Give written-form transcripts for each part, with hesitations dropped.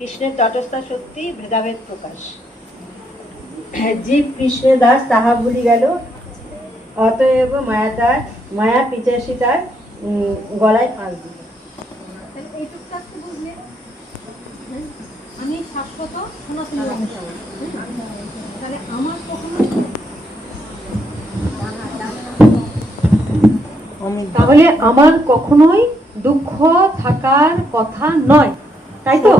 কৃষ্ণের তটস্থা শক্তি ভেদাভেদ প্রকাশ। জীব কৃষ্ণের দাস তাহা ভুলি গেল, অতএব মায়া পিচাসী তার গলায় ফাঁস দিল। আমি শাশ্বত সনাতন অংশ, তাহলে আমার কখনো তাহলে আমার কখনোই দুঃখ থাকার কথা নয়, তাই তো?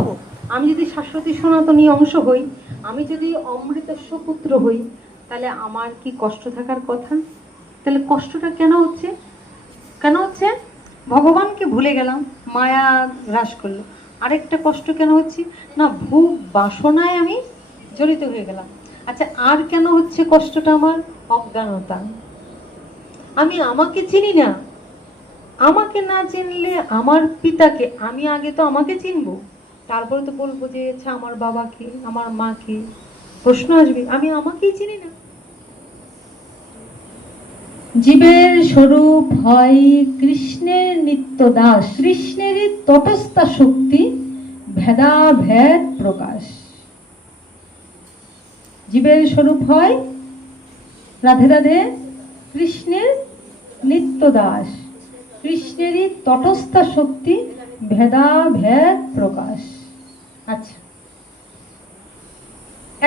আমি যদি শাশ্বতী সনাতনী অংশ হই, আমি যদি অমৃতস্ব পুত্র হই, তাহলে আমার কি কষ্ট থাকার কথা? তাহলে কষ্টটা কেন হচ্ছে? ভগবানকে ভুলে গেলাম, মায়া হ্রাস করলো। আরেকটা কষ্ট কেন হচ্ছে না, ভোগ বাসনায় আমি জড়িত হয়ে গেলাম। আচ্ছা, আর কেন হচ্ছে কষ্টটা? আমার অজ্ঞানতা। আমি আমাকে চিনি না। আমাকে না চিনলে আমার পিতাকে, আমি আগে তো আমাকে চিনবো, তারপরে তো বলবো যে আচ্ছা আমার বাবাকে, আমার মাকে। প্রশ্ন আসবে, আমি আমাকেই চিনি না। জীবের স্বরূপ হয় কৃষ্ণের নিত্য দাস, কৃষ্ণেরই তটস্থা শক্তি ভেদাভেদ প্রকাশ। জীবের স্বরূপ হয়, রাধে রাধে, কৃষ্ণের নিত্য দাস, কৃষ্ণেরই তটস্থা শক্তি ভেদাভেদ প্রকাশ। আচ্ছা,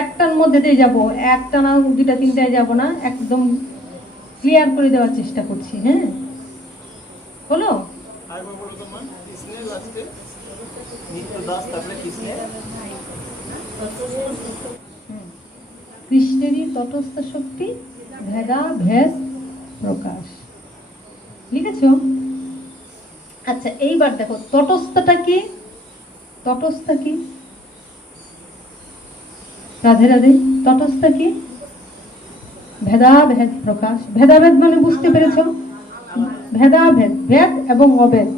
একটার মধ্যে দিয়ে যাবো, একটা না দুটা তিনটায় যাব না, একদম ক্লিয়ার করে দেওয়ার চেষ্টা করছি। হ্যাঁ, বলো। কৃষ্ণেরই তটস্থ শক্তি ভেদাভেদ প্রকাশ, লিখেছ? আচ্ছা, এইবার দেখো তটস্থটা কি? তটস্থ কি? রাধে রাধে, তটস্থ কি? ভেদাভেদ প্রকাশ। ভেদাভেদ মানে বুঝতে পেরেছ? ভেদাভেদ, ভেদ এবং অভেদ,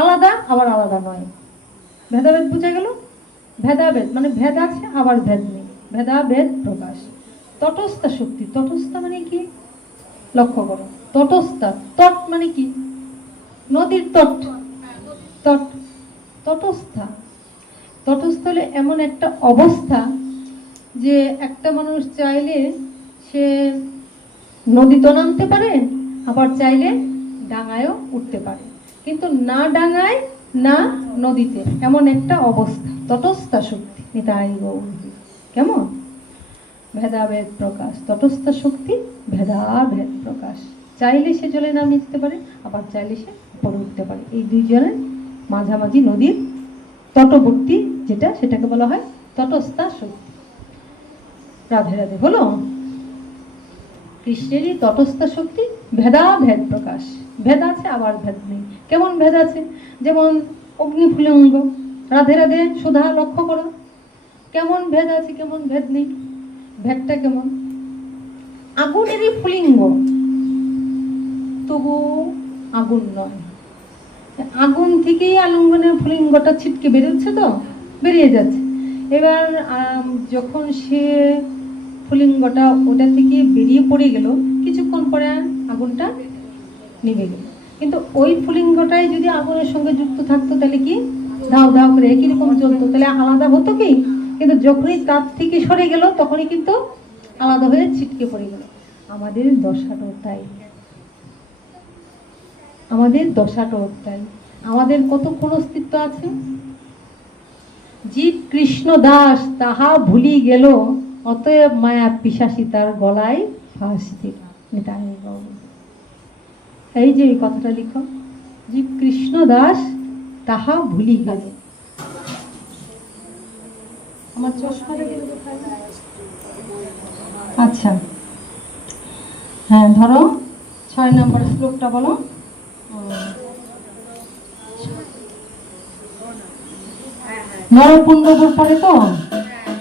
আলাদা আবার আলাদা নয়। ভেদাভেদ বুঝা গেল? ভেদাভেদ মানে ভেদ আছে আবার ভেদ নেই, ভেদাভেদ প্রকাশ। তটস্থ শক্তি, তটস্থ মানে কি? লক্ষ্য করো, তটস্থ, তট মানে কি? নদীর তট, তট, তটস্থা। তটস্থ হলে এমন একটা অবস্থা যে একটা মানুষ চাইলে সে নদীতে নামতে পারে, আবার চাইলে ডাঙায়ও উঠতে পারে, কিন্তু না ডাঙায় না নদীতে, এমন একটা অবস্থা তটস্থা শক্তি। নিতাই গৌর। কেমন? ভেদাভেদ প্রকাশ, তটস্থ শক্তি ভেদাভেদ প্রকাশ। চাইলে সে জলে নামিয়ে যেতে পারে, আবার চাইলে সে উপরে উঠতে পারে। এই দুইজনের মাঝামাঝি নদীর তটবর্তী যেটা, সেটাকে বলা হয় তটস্থা শক্তি। রাধে রাধে, হলো? কৃষ্ণেরই তটস্থ শক্তি ভেদাভেদ প্রকাশ। ভেদ আছে আবার ভেদ নেই। কেমন ভেদ আছে? যেমন অগ্নিফুলিঙ্গ। রাধে রাধে, সুধা, লক্ষ্য করো কেমন ভেদ আছে, কেমন ভেদ নেই। ভেদটা কেমন? আগুনেরই ফুলিঙ্গ, তবু আগুন নয়। আগুন থেকেই আলিঙ্গনের ফুলিঙ্গটা ছিটকে বেরোচ্ছে, তো বেরিয়ে যাচ্ছে। এবার যখন সে ফুলিঙ্গটা ওটা থেকে বেরিয়ে পড়ে গেল, কিছুক্ষণ পরে আগুনটা নিভে গেল। কিন্তু ওই ফুলিঙ্গটাই যদি আগুনের সঙ্গে যুক্ত থাকতো, তাহলে কি ধাও ধাও করে একই রকম জ্বলতো, তাহলে আলাদা হতো কি? কিন্তু যখনই তার থেকে সরে গেল, তখনই কিন্তু আলাদা হয়ে ছিটকে পড়ে গেল। আমাদের দশাটাও তাই, আমাদের দশাটাও তাই। আমাদের কতক্ষণ অস্তিত্ব আছে? জীব কৃষ্ণ দাস তাহা ভুলি গেল, অতএব মায়া পিশাচী তার গলায় ফাঁস দিল। এই যে এই কথাটা লিখো, জীব কৃষ্ণ দাস তাহা ভুলি গেল। আমার চশমাটা গেল কোথায়? আচ্ছা, হ্যাঁ, ধরো 6 নম্বর শ্লোকটা বলো। নরপুণ্যপুর পরে তো?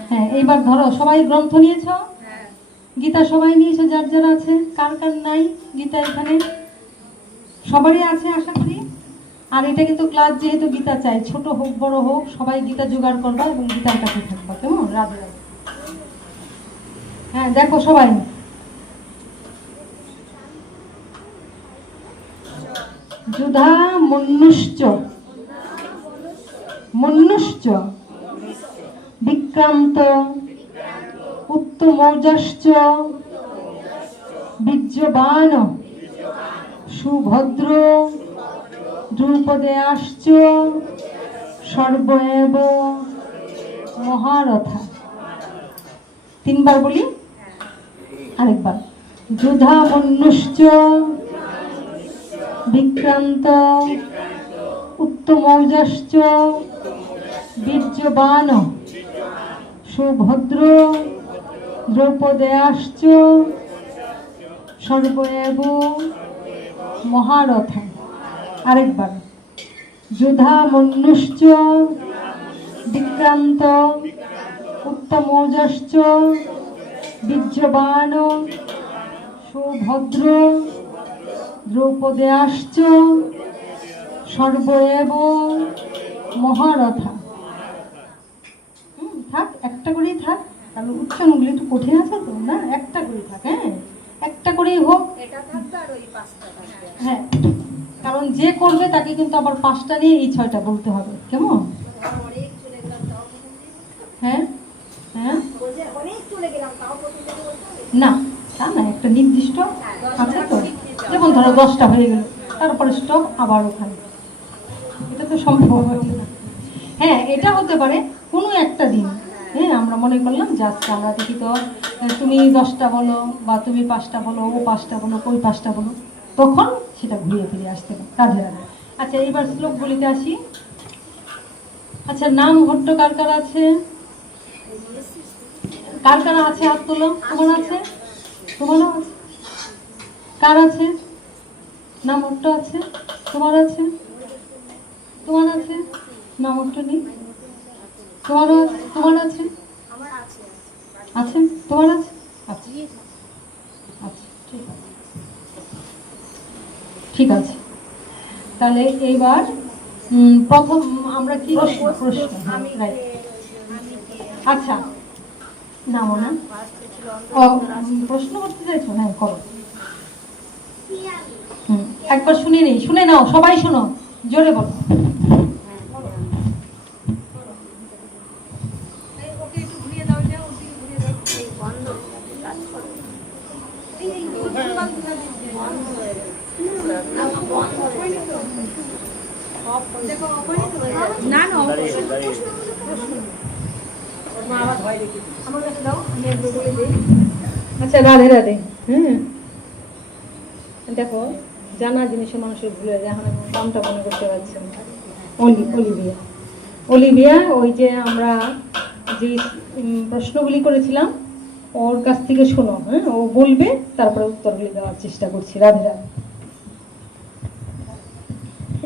হ্যাঁ, এইবার ধরো, সবাই গ্রন্থ নিয়েছ? গীতা সবাই নিয়েছো? যার যার আছে, কার কার নাই গীতা? এখানে সবারই আছে আশা করি। আর এটা কিন্তু ক্লাস, যেহেতু গীতা চাই, ছোট হোক বড় হোক, সবাই গীতা জোগাড় করবা এবং গীতার কাছে থাকবা। কেমন? রাধে রাধে। হ্যাঁ, দেখো সবাই, যুধা মনুষ্য, মনুষ্য বিক্রান্ত উত্তমৌজাশ্চ বীর্যবান সুভদ্র দ্রৌপদেয়াশ্চ সর্বএব মহারথা। তিনবার বলি, আরেকবার। যুধা মন্যুশ্চ বিক্রান্ত উত্তমৌজাশ্চ বীর্যবান সুভদ্র দ্রৌপদেয়াশ্চ সর্বএব মহারথা। আরেকবার। যুধা মন্যুশ্চ বিক্রান্ত উত্তমৌজাশ্চ বীর্যবান সুভদ্র দ্রৌপদেয়াশ্চ সর্বএব মহারথা। থাক, একটা করেই থাক, কারণ উচ্চারণগুলো একটু কঠিন আছে তো, না একটা করেই থাক। হ্যাঁ, একটা করেই হোক। হ্যাঁ, কারণ যে করবে তাকে কিন্তু আবার 5টা নিয়ে এই 6টা বলতে হবে, কেমন? হ্যাঁ হ্যাঁ, না তা না, একটা নির্দিষ্ট আছে তো। যেমন ধরো 10টা হয়ে গেল, তারপরে স্টপ, আবার ওখানে, এটা তো সম্ভব হবে না। হ্যাঁ, এটা হতে পারে কোনো একটা দিন। হ্যাঁ, আমরা মনে করলাম যে আজকে আমরা দেখি তো তুমি 10টা বলো, বা তুমি 5টা বলো, ও 5টা বলো, ওই 5টা বলো, তখন সেটা ঘুরিয়ে ফিরে আসতে হবে। রাধে রাধে। আচ্ছা, এইবার শ্লোকগুলিতে আসি। আচ্ছা, নাম হট্ট কার কার আছে? কার কার আছে? হাত তোলো। তোমার আছে? তোমারও আছে? কার আছে? নাম হট্ট আছে? তোমার আছে? তোমার আছে? নাম হট্ট নেই? তোমারও আছে? তোমার আছে? আছে? তোমার আছে? আচ্ছা আচ্ছা, ঠিক আছে, ঠিক আছে। তাহলে এইবার প্রথম আমরা কি প্রশ্ন। আচ্ছা, নামো না। ও, প্রশ্ন করতে চাইছো? হ্যাঁ, করো। একবার শুনে নেই, শুনে নাও, সবাই শোনো, জোরে বলো। আচ্ছা, রাধে রাধে। হ্যাঁ, দেখো, জানা জিনিসের মানুষের ভুলে যায়। এখন নামটা মনে করতে পারছি না। অলিভিয়া। অলিভিয়া, ওই যে আমরা যে প্রশ্নগুলি করেছিলাম ওর কাছ থেকে শোনো। হ্যাঁ, ও বলবে, তারপরে উত্তরগুলি দেওয়ার চেষ্টা করছি। রাধে রাধে।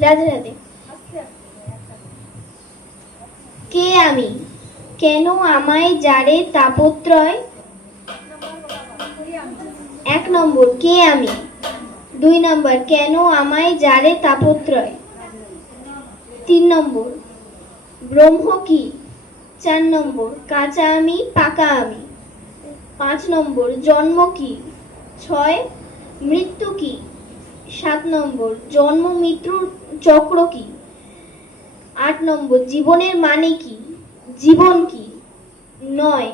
রাধে রাধে। কে আমি? কেন আমায় যারে তাপত্রয়? 1 নম্বর, কে আমি? 2 নম্বর, কেন আমায় যারে তাপত্রয়? 3 নম্বর, ব্রহ্ম কি? 4 নম্বর, কাঁচা আমি পাকা আমি? 5 নম্বর, জন্ম কি? 6 মৃত্যু কি? 7 নম্বর, জন্ম মৃত্যুর চক্র কি? 8 নম্বর, জীবনের মানে কি? জীবন কি? 9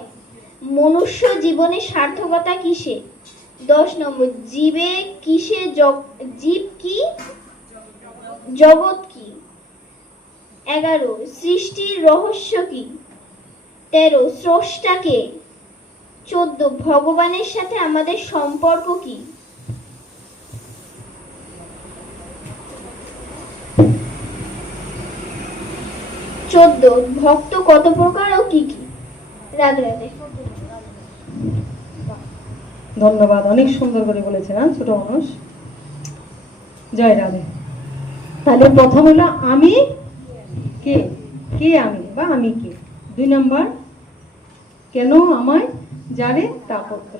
মনুষ্য জীবনের সার্থকতা কিসে? 10 নম্বর, জীবে কিসে? জীব কি? জগৎ কি? 11 সৃষ্টির রহস্য কি? 13 স্রষ্টা কে? 14 ভগবানের সাথে আমাদের সম্পর্ক কি? 14 ভক্ত কত প্রকার ও কি কি? রাধে রাধে। ধন্যবাদ, অনেক সুন্দর করে বলেছেন ছোট মানুষ। জয় রাধে। তাহলে প্রথম হলো আমি কে, কে আমি বা আমি কে। 2 নম্বর, কেন আমায় যারে তাপত্র।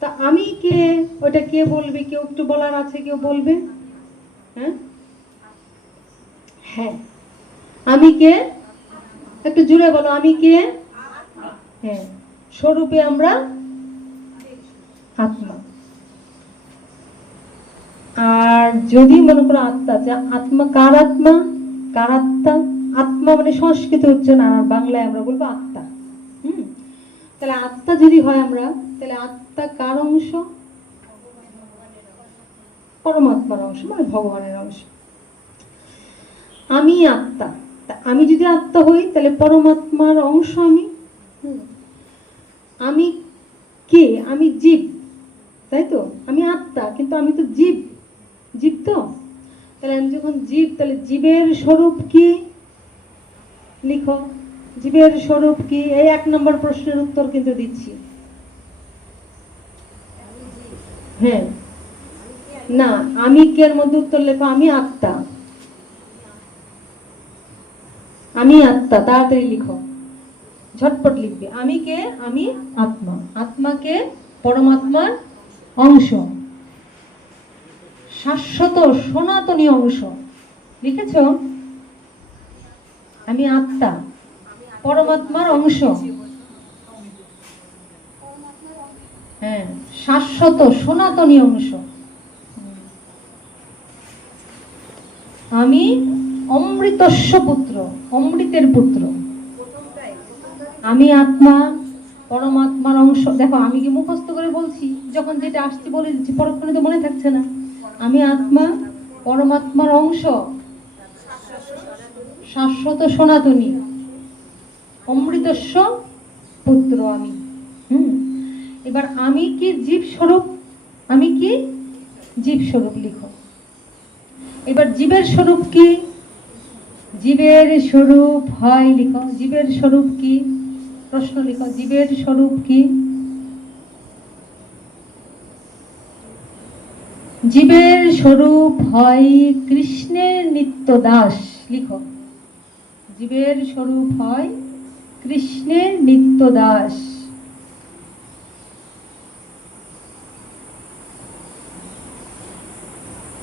তা আমি কে, ওটা কে বলবে? কেউ একটু বলার আছে? কেউ বলবে? হ্যাঁ হ্যাঁ, আমি কে? একটু জুড়ে বলো, আমি কে? হ্যাঁ, স্বরূপে আমরা আত্মা। আর যদি মনে করো আত্মা, আত্মা কার? আত্মা কার? আত্মা আত্মা মানে সংস্কৃত উচ্চারণ, আর বাংলায় আমরা বলবো আত্মা। তাহলে আত্মা যদি হয় আমরা, তাহলে আত্মা কার অংশ? পরমাত্মার অংশ, মানে ভগবানের অংশ। আমি আত্মা, আমি যদি আত্মা হই তাহলে পরমাত্মার অংশ আমি। আমি কে? আমি জীব, তাই তো? আমি আত্মা, কিন্তু আমি তো জীব, জীব তো। তাহলে আমি যখন জীব, তাহলে জীবের স্বরূপ কি? লিখো, জীবের স্বরূপ কি? এই 1 নম্বর প্রশ্নের উত্তর কিন্তু দিচ্ছি। হ্যাঁ, না, আমি কে এর মধ্যে উত্তর লেখো, আমি আত্মা। আমি আত্মা, তাড়াতাড়ি লিখো, ঝটপট লিখবে। আমি কে? আমি আত্মা। আত্মাকে পরমাত্মার অংশ, শাশ্বত সনাতনী অংশ। লিখেছ? আমি আত্মা, পরমাত্মার অংশ, হ্যাঁ, শাশ্বত সনাতনী অংশ। আমি অমৃতস্য পুত্র, অমৃতের পুত্র। আমি আত্মা, পরমাত্মার অংশ। দেখো, আমি কি মুখস্থ করে বলছি, যখন যেটা আসছে বলে দিচ্ছি, পরক্ষণে তো মনে থাকছে না। আমি আত্মা, পরমাত্মার অংশ, শাশ্বত সনাতনী, অমৃতস্য পুত্র আমি। এবার আমি কি? জীব স্বরূপ। আমি কি? জীব স্বরূপ লিখো। এবার জীবের স্বরূপ কি? জীবের স্বরূপ হয়, লিখো, জীবের স্বরূপ কি? প্রশ্ন লিখো, জীবের স্বরূপ কি? জীবের স্বরূপ হয় কৃষ্ণের নিত্য দাস। লিখো, জীবের স্বরূপ হয় কৃষ্ণের নিত্য দাস।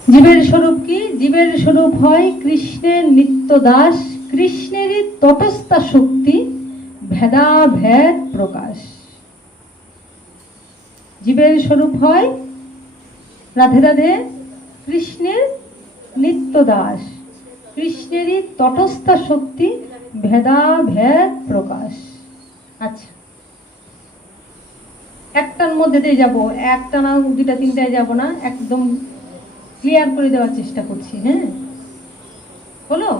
জীবের স্বরূপ কি? জীবের স্বরূপ হয় কৃষ্ণের নিত্য দাস, কৃষ্ণেরই তটস্থা শক্তি, ভেদাভেদ প্রকাশ। জীবের স্বরূপ হয়, রাধে রাধে, কৃষ্ণের নিত্য দাস, কৃষ্ণেরই তটস্থা শক্তি, ভেদাভেদ প্রকাশ। আচ্ছা, একটার মধ্যে দিয়ে যাবো, একটা না দুটা তিনটায় যাব না, একদম ক্লিয়ার করে দেওয়ার চেষ্টা করছি। হ্যাঁ, বলো।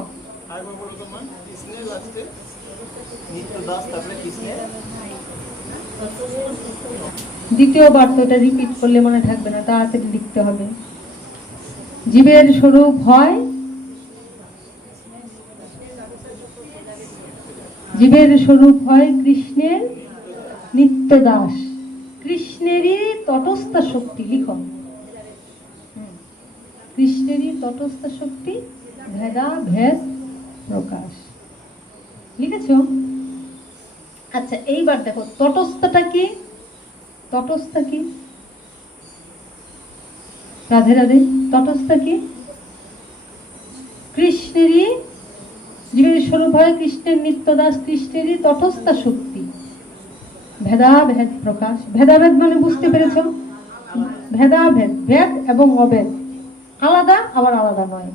দ্বিতীয়বার তো এটা রিপিট করলে মনে থাকবে না, তাড়াতাড়ি লিখতে হবে। জীবের স্বরূপ হয়, জীবের স্বরূপ হয় কৃষ্ণের নিত্য দাস, কৃষ্ণেরই তটস্থ শক্তি। লিখো, কৃষ্ণেরই তটস্থ শক্তি, ভেদাভেদ প্রকাশ। লিখেছ? আচ্ছা, এইবার দেখো তটস্থটা কি? তটস্থ কি? রাধে রাধে, তটস্থ কি? কৃষ্ণেরই, জীবের স্বরূপ হয় কৃষ্ণের নিত্য দাস, কৃষ্ণেরই তটস্থ শক্তি, ভেদাভেদ প্রকাশ। ভেদাভেদ মানে বুঝতে পেরেছ? ভেদাভেদ, ভেদ এবং অভেদ, আলাদা আবার আলাদা নয়।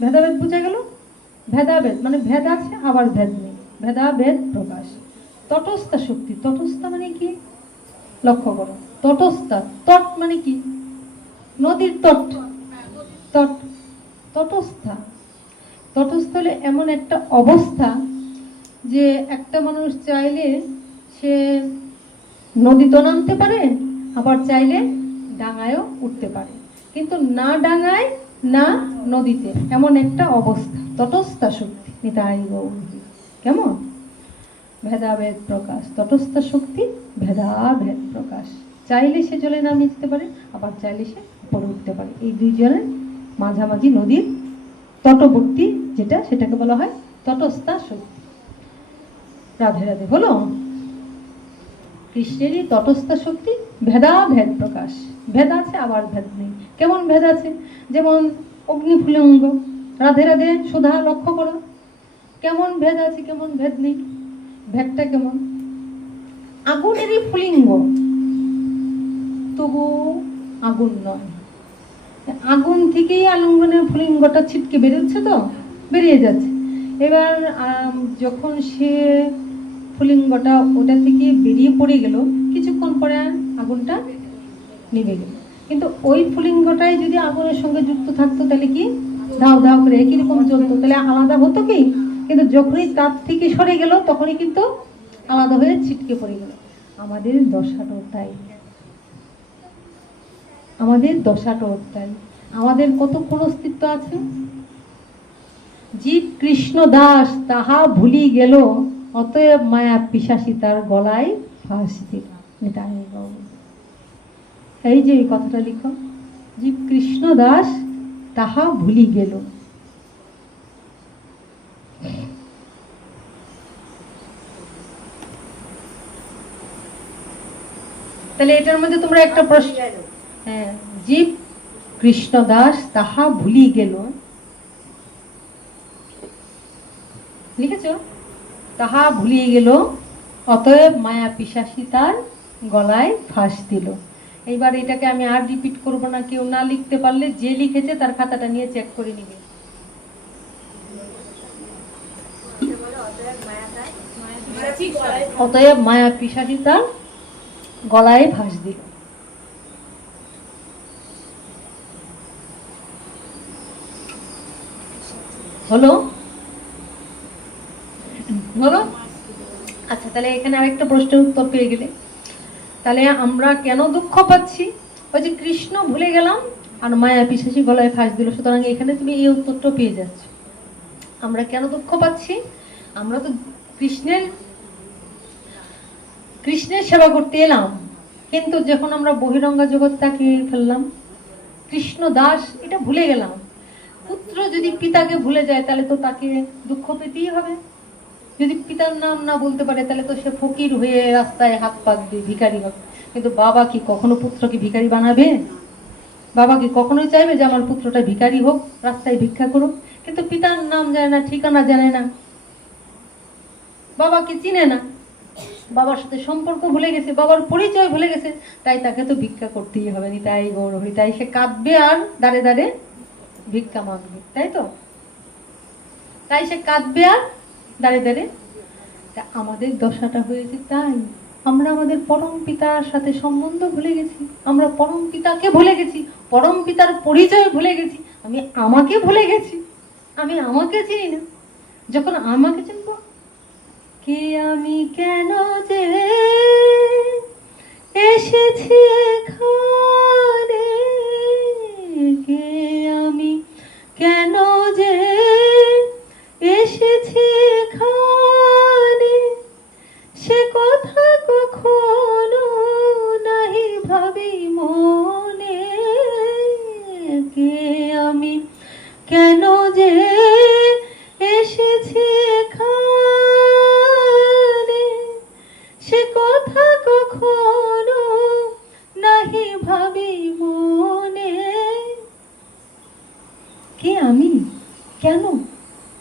ভেদাভেদ বুঝা গেল? ভেদাভেদ মানে ভেদ আছে আবার ভেদ নেই, ভেদাভেদ প্রকাশ। তটস্থ শক্তি, তটস্থ মানে কি? লক্ষ্য করো, তটস্থ, তট মানে কি? নদীর তট, তট, তটস্থ। তটস্থ হলে এমন একটা অবস্থা যে একটা মানুষ চাইলে সে নদীতে নামতে পারে, আবার চাইলে ডাঙায়ও উঠতে পারে, কিন্তু না ডাঙায় না নদীতে, এমন একটা অবস্থা, তটস্থ শক্তি। নিতাই গৌর। কেমন? ভেদাভেদ প্রকাশ, তটস্থ শক্তি, ভেদাভেদ প্রকাশ। চাইলে সে জলে নামিয়ে যেতে পারে, আবার চাইলে সে উপরে উঠতে পারে। এই দুইজনের মাঝামাঝি নদীর তটবর্তী যেটা, সেটাকে বলা হয় তটস্থ শক্তি। রাধে রাধে, বলো। কৃষ্ণেরই তটস্থ শক্তি, ভেদাভেদ প্রকাশ। ভেদ আছে আবার ভেদ নেই। কেমন ভেদ আছে? যেমন অগ্নিফুলিঙ্গ। রাধে রাধে, সুধা, লক্ষ্য করো, কেমন ভেদ আছে, কেমন ভেদ নেই। ভেদটা কেমন? আগুনেরই ফুলিঙ্গ, তবু আগুন নয়। আগুন থেকেই আলিঙ্গনের ফুলিঙ্গটা ছিটকে বেরোচ্ছে, তো বেরিয়ে যাচ্ছে, এবার যখন সে ফুলিঙ্গটা ওটা থেকে বেরিয়ে পড়ে গেল, কিছুক্ষণ পরে আগুনটা নিভে গেল। কিন্তু ওই ফুলিঙ্গটাই যদি আগুনের সঙ্গে যুক্ত থাকতো তাহলে কি ধাও ধাও করে একই রকম জ্বলতো, তাহলে আলাদা হতো কি? কিন্তু যখনই তার থেকে সরে গেল তখনই কিন্তু আলাদা হয়ে ছিটকে পড়ে গেল। আমাদের দশাটাও তাই, আমাদের দশাটাও তাই। আমাদের কতক্ষণ অস্তিত্ব আছে? জীব কৃষ্ণ দাস তাহা ভুলি গেল, অতএব মায়া পিশাসী তার গলায় ফাঁস দিল। এই যে এই কথাটা লিখো, জীব কৃষ্ণ দাস তাহা ভুলি গেল। তাহলে এটার মধ্যে তোমরা একটা প্রশ্ন, হ্যাঁ, জীব কৃষ্ণ দাস তাহা ভুলি গেল, লিখেছো? তাহা ভুলিয়ে গেল, অতএব মায়া পিশাসী তার গলায় ফাঁস দিল। এইবার এটাকে আমি আর রিপিট করব না, কেউ না লিখতে পারলে যে লিখেছে তার খাতাটা নিয়ে চেক করে নিবে। অতএব মায়া পিশাসী তার গলায় ফাঁস দিল। হলো? হলো? আচ্ছা, তাহলে এখানে আরেকটা প্রশ্নের উত্তর পেয়ে গেলে। তাহলে আমরা কেন দুঃখ পাচ্ছি? ওই যে কৃষ্ণ ভুলে গেলাম আর মায়া পিশাচী গলায় ফাঁস দিল, সুতরাং এখানে তুমি এই উত্তরটা পেয়ে যাচ্ছ। আমরা কেন দুঃখ পাচ্ছি? আমরা তো কৃষ্ণের সেবা করতে এলাম, কিন্তু যখন আমরা বহিরঙ্গা জগৎটাকে ফেললাম, কৃষ্ণ দাস এটা ভুলে গেলাম। পুত্র যদি পিতাকে ভুলে যায় তাহলে তো তাকে দুঃখ পেতেই হবে। যদি পিতার নাম না বলতে পারে তাহলে তো সে ফকির হয়ে রাস্তায় হাত পাক দিয়ে ভিখারি হবে। কিন্তু বাবা কি কখনো পুত্রকে ভিখারি বানাবে? বাবা কি কখনোই চাইবে যে আমার পুত্রটা ভিখারি হোক, রাস্তায় ভিক্ষা করুক? কিন্তু পিতার নাম জানে না, ঠিকানা জানে না, বাবাকে চিনে না, বাবার সাথে সম্পর্ক ভুলে গেছে, বাবার পরিচয় ভুলে গেছে, তাই তাকে তো ভিক্ষা করতেই হবে। তাই গৌরহরি, তাই সে কাঁদবে আর দাঁড়ে দাঁড়ে ভিক্ষা মাগবে, তাই তো? তাই সে কাঁদবে আর দাঁড়ে দাঁড়ে। আমাদের দশাটা হয়েছে তাই, আমরা আমাদের পরম পিতার সাথে সম্বন্ধ ভুলে গেছি, আমরা পরম পিতাকে ভুলে গেছি, পরম পিতার পরিচয় ভুলে গেছি, আমি আমাকে ভুলে গেছি, আমি আমাকে চিনি না। যখন আমাকে চিনবো, কে আমি কেন যে এসেছি এখানে, কে আমি কেন যে এসেছি এখানে, সে কথা কখনো নাহি ভাবি মনে, কে আমি কেন যে এসেছি এখানে, সে কথা কখনো নাহি ভাবি মনে। কে আমি কেন,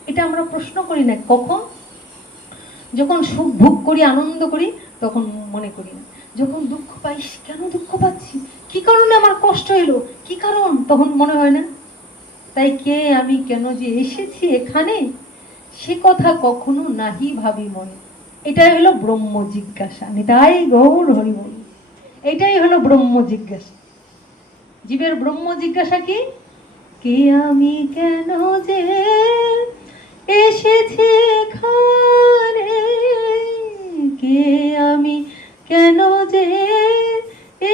এটা আমরা প্রশ্ন করি না। কখন? যখন সুখ ভোগ করি, আনন্দ করি, তখন মনে করি না। যখন দুঃখ পাই, কেন দুঃখ পাচ্ছি, কি কারণে আমার কষ্ট এলো, কি কারণ, তখন মনে হয় না। তাই কে আমি কেন যে এসেছি এখানে, সে কথা কখনো নাহি ভাবি মনে। এটাই হলো ব্রহ্ম জিজ্ঞাসা। নিতাই গৌর হরি বল। এটাই হলো ব্রহ্ম জিজ্ঞাসা। জীবের ব্রহ্ম জিজ্ঞাসা কি? কে আমি কেন যে এসেছি এখানে, কে আমি কেন যে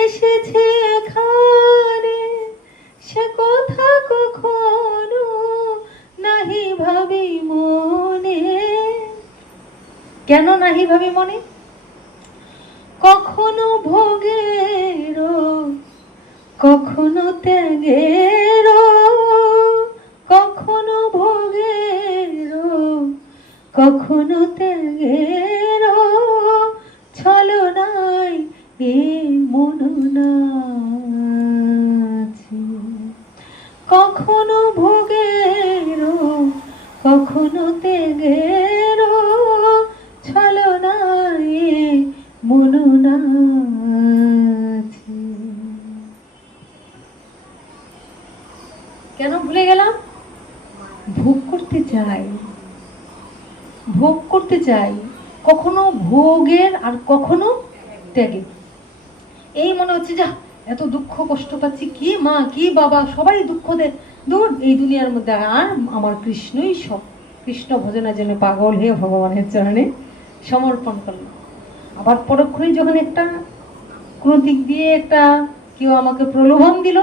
এসেছি এখানে, সে কথা কখনো নাহি ভাবি মনে। কেন নাহি ভাবি মনে? কখনো ভোগের, কখনো ত্যাগের, কখনো ভোগের, কখনো ত্যাগের ছলনায় এ মন নাচে, কখনো ভোগের, কখনো ত্যাগের ছলনায় এ মন নাচে। কেন ভুলে গেলাম? ভোগ করতে চাই, চাই, কখনো ভোগের আর কখনো ত্যাগের। এই মনে হচ্ছে যে এত দুঃখ কষ্ট পাচ্ছি, কি মা কি বাবা সবাই দুঃখ দেয়, দূর এই দুনিয়ার মধ্যে আর আমার কৃষ্ণই সব। কৃষ্ণ ভজনের জন্য পাগল হয়ে ভগবানের চরণে সমর্পণ করলাম। আবার পরক্ষণে যখন একটা কোনো দিক দিয়ে একটা কেউ আমাকে প্রলোভন দিল,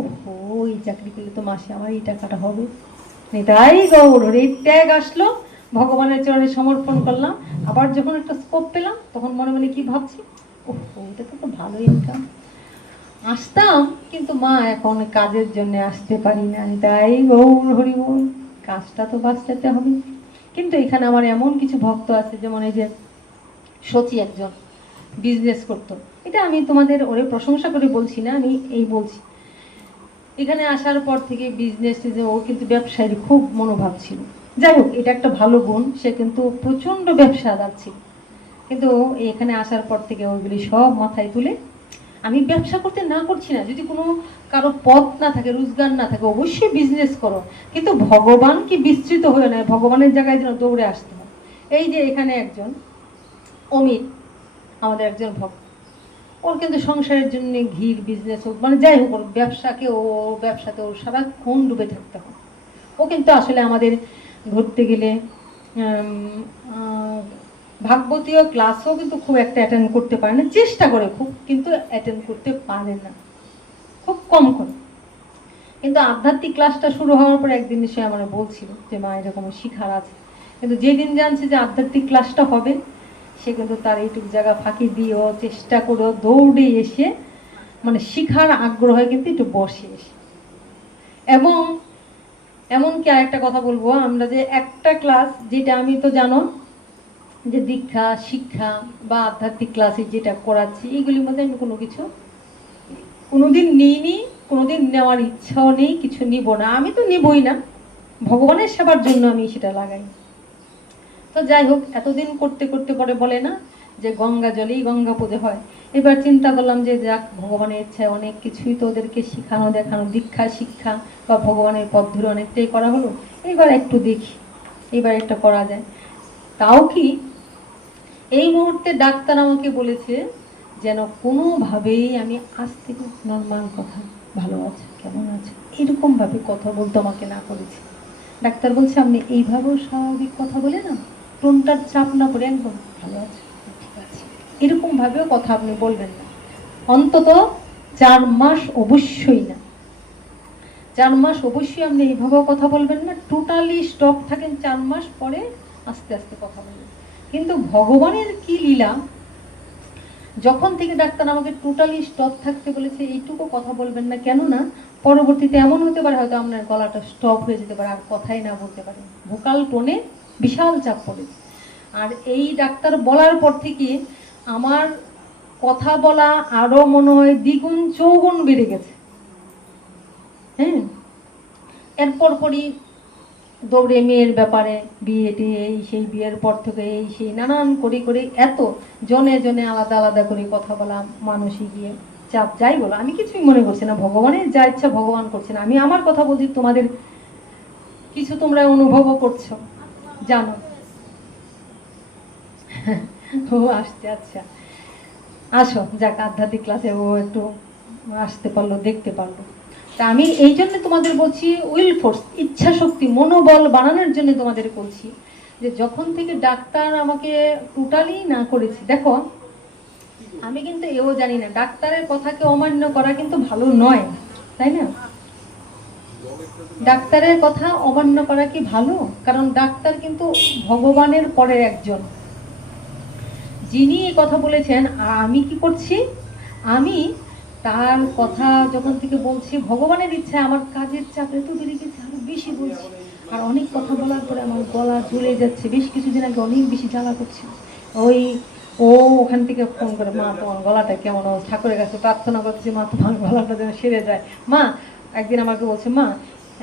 ওহো এই চাকরি করলে তো মাসে আমার এই টাকাটা হবে, তাই গৌর এই ত্যাগ আসলো, ভগবানের চরণে সমর্পণ করলাম। আবার যখন একটা স্কোপ পেলাম তখন মনে মনে কি ভাবছি, ওহো এটা তো ভালো ইনকাম, আসতাম কিন্তু মা এখন কাজের জন্য আসতে পারি না, তাই গৌর হরি বল, কাজটা তো বাঁচাতে হবে। কিন্তু এখানে আমার এমন কিছু ভক্ত আছে, যেমন এই যে সচি একজন বিজনেস করতো, এটা আমি তোমাদের ওরে প্রশংসা করে বলছি না, আমি এই বলছি এখানে আসার পর থেকে বিজনেসে যে ও কিন্তু ব্যবসায়ীর খুব মনোভাব ছিল। যাই হোক এটা একটা ভালো গুণ, সে কিন্তু প্রচন্ড ব্যবসাদার ছিল। কিন্তু এখানে আসার পর থেকে ওইগুলি সব মাথায় তুলে, আমি ব্যবসা করতে না করছি না, যদি কোনো কারো পথ না থাকে, রোজগার না থাকে, অবশ্যই বিজনেস করো, কিন্তু ভগবান কি বিস্তৃত হয়ে না, ভগবানের জায়গায় যেন দৌড়ে আসতে হয়। এই যে এখানে একজন অমিত আমাদের একজন ভক্ত, ওর কিন্তু সংসারের জন্য ঘির বিজনেস হোক মানে যাই হোক, ওর ব্যবসাকে ব্যবসাতে ওর সারাক্ষণ ডুবে থাকতে হয়। ও কিন্তু আসলে আমাদের ধরতে গেলে ভাগবতীয় ক্লাসও কিন্তু খুব একটা অ্যাটেন্ড করতে পারে না, চেষ্টা করে খুব, কিন্তু অ্যাটেন্ড করতে পারে না, খুব কম করে। কিন্তু আধ্যাত্মিক ক্লাসটা শুরু হওয়ার পর একদিন সে আমার বলছিল যে মা এরকম শিখার আছে, কিন্তু যেদিন জানছে যে আধ্যাত্মিক ক্লাসটা হবে, সে কিন্তু তার এইটুকু জায়গা ফাঁকি দিয়েও চেষ্টা করেও দৌড়ে এসে মানে শিখার আগ্রহে কিন্তু একটু বসে এসে। এবং এমনকি আরেকটা কথা বলবো, আমরা যে একটা ক্লাস যেটা আমি তো জানো যে দীক্ষা শিক্ষা বা আধ্যাত্মিক ক্লাসে যেটা করাচ্ছি, এগুলির মধ্যে আমি কোনো কিছু কোনোদিন নিইনি, কোনোদিন নেওয়ার ইচ্ছাও নেই, কিছু নিব না, আমি তো নিবই না, ভগবানের সেবার জন্য আমি সেটা লাগাই। তো যাই হোক এতদিন করতে করতে পরে বলে না যে গঙ্গা জলেই গঙ্গা পুজো হয়, এবার চিন্তা করলাম যে যাক ভগবানের ইচ্ছায় অনেক কিছুই তো ওদেরকে শিখানো দেখানো, দীক্ষা শিক্ষা বা ভগবানের পথ ধরে অনেকটাই করা হলো, এবার একটু দেখি এবার একটা করা যায়। তাও কি এই মুহূর্তে ডাক্তার আমাকে বলেছে যেন কোনোভাবেই আমি আজ থেকে নর্মাল কথা, ভালো আছে কেমন আছে এরকম ভাবে কথা বলতে আমাকে না করেছে। ডাক্তার বলছে আপনি এইভাবেও স্বাভাবিক কথা বলে না, টোনটার চাপ না করে একদম ভালো আছে ঠিক আছে এরকম ভাবেও কথা আপনি বলবেন না, অন্তত 4 মাস অবশ্যই না, 4 মাস অবশ্যই আপনি এইভাবেও কথা বলবেন না, টোটালি স্টপ থাকেন 4 মাস, পরে আস্তে আস্তে কথা বলবেন। কিন্তু ভগবানের কি লীলা, যখন থেকে ডাক্তার আমাকে টোটালি স্টপ থাকতে বলেছে, এইটুকু কথা বলবেন না, কেন না পরবর্তীতে এমন হতে পারে হয়তো আপনার গলাটা স্টপ হয়ে যেতে পারে, আর কথাই না বলতে পারে, ভোকাল টোনে বিশাল চাপ পড়েছে। আর এই ডাক্তার বলার পর থেকে আমার কথা বলা আরো মনে হয় দ্বিগুণ চৌগুণ বেড়ে গেছে। হ্যাঁ, এরপর পরই দৌড়ে মেয়ের ব্যাপারে, বিয়ে টিয়ে এই সেই, বিয়ের পর থেকে এই সেই নানান করে করে এত জনে জনে আলাদা আলাদা করে কথা বলা, মানুষই গিয়ে চাপ, যাই বলো আমি কিছুই মনে করছি না, ভগবানের যা ইচ্ছা ভগবান করছে না, আমি আমার কথা বলছি, তোমাদের কিছু তোমরা অনুভবও করছো জানো। ও আসছে, আচ্ছা আসো, যাক আধ্যাত্মিক ক্লাসে ও একটু আসতে পারলো, দেখতে পারলো। তা আমি এই জন্য তোমাদের বলছি, উইল ফোর্স, ইচ্ছা শক্তি, মনোবল বাড়ানোর জন্য তোমাদের বলছি যে যখন থেকে ডাক্তার আমাকে টোটালি না করেছি, দেখো আমি কিন্তু এও জানি না ডাক্তারের কথাকে অমান্য করা কিন্তু ভালো নয়, তাই না? ডাক্তারের কথা অমান্য করা কি ভালো? কারণ ডাক্তার কিন্তু ভগবানের পরের একজন, যিনি এই কথা বলেছেন। আর আমি কি করছি, আমি তার কথা যখন থেকে বলছি, ভগবানের ইচ্ছা আমার কাজের চাপে তো বেড়ে গেছে, আরো বেশি বলছি, আর অনেক কথা বলার পরে আমার গলা জ্বলে যাচ্ছে, বেশ কিছুদিন আগে অনেক বেশি জ্বালা করছে। ওই ও ওখান থেকে ফোন করে, মা তোমার গলাটা কেমন, ঠাকুরের কাছে প্রার্থনা করছি, মা তোমার গলাটা যেন সেরে যায়। মা একদিন আমাকে বলছে, মা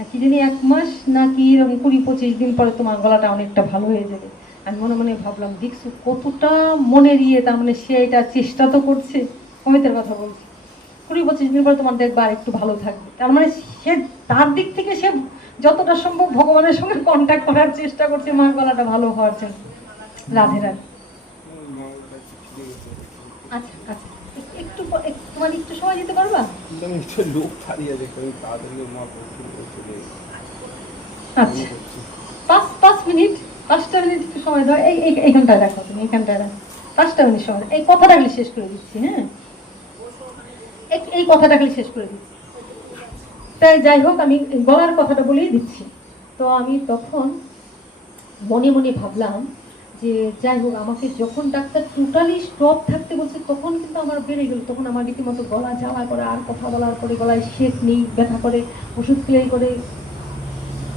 কি জানি 1 মাস নাকি এরকম 20-25 দিন পরে তোমার গলাটা অনেকটা ভালো হয়ে যাবে। আমি মনে মনে ভাবলাম, দেখছো কতটা মনের ইয়ে, তার মানে সে এটা চেষ্টা তো করছে, অমিতের কথা বলছি, 20-25 দিন পরে তোমার দেখবা আর একটু ভালো থাকবে, তার মানে সে তার দিক থেকে সে যতটা সম্ভব ভগবানের সঙ্গে কন্ট্যাক্ট করার চেষ্টা করছি মার গলাটা ভালো হওয়ার জন্য। রাধে রাধে। আচ্ছা আচ্ছা, একটু তোমার একটু সময় দিতে পারবা? লোক দাঁড়িয়ে দেখো তাড়াতাড়ি মা চলে আচ্ছা, 5 মিনিট, 5টা মিনিট একটু সময় দাও। এইখানটায় রাখো, তুমি এইখানটায় রাখো, 5টা মিনিট সময়। এই কথাটা খালি শেষ করে দিচ্ছি। হ্যাঁ, এই কথাটা খালি শেষ করে দিচ্ছি। তাই যাই হোক, আমি গলার কথাটা বলেই দিচ্ছি। তো আমি তখন মনে মনে ভাবলাম যে যাই হোক, আমাকে যখন ডাক্তার টোটালি স্টপ থাকতে বলছে তখন কিন্তু আমার বেড়ে গেল। তখন আমার রীতিমতো গলা জ্বালা করে, আর কথা বলার পরে গলায় শেক নেই, ব্যথা করে, ওষুধ খেলে করে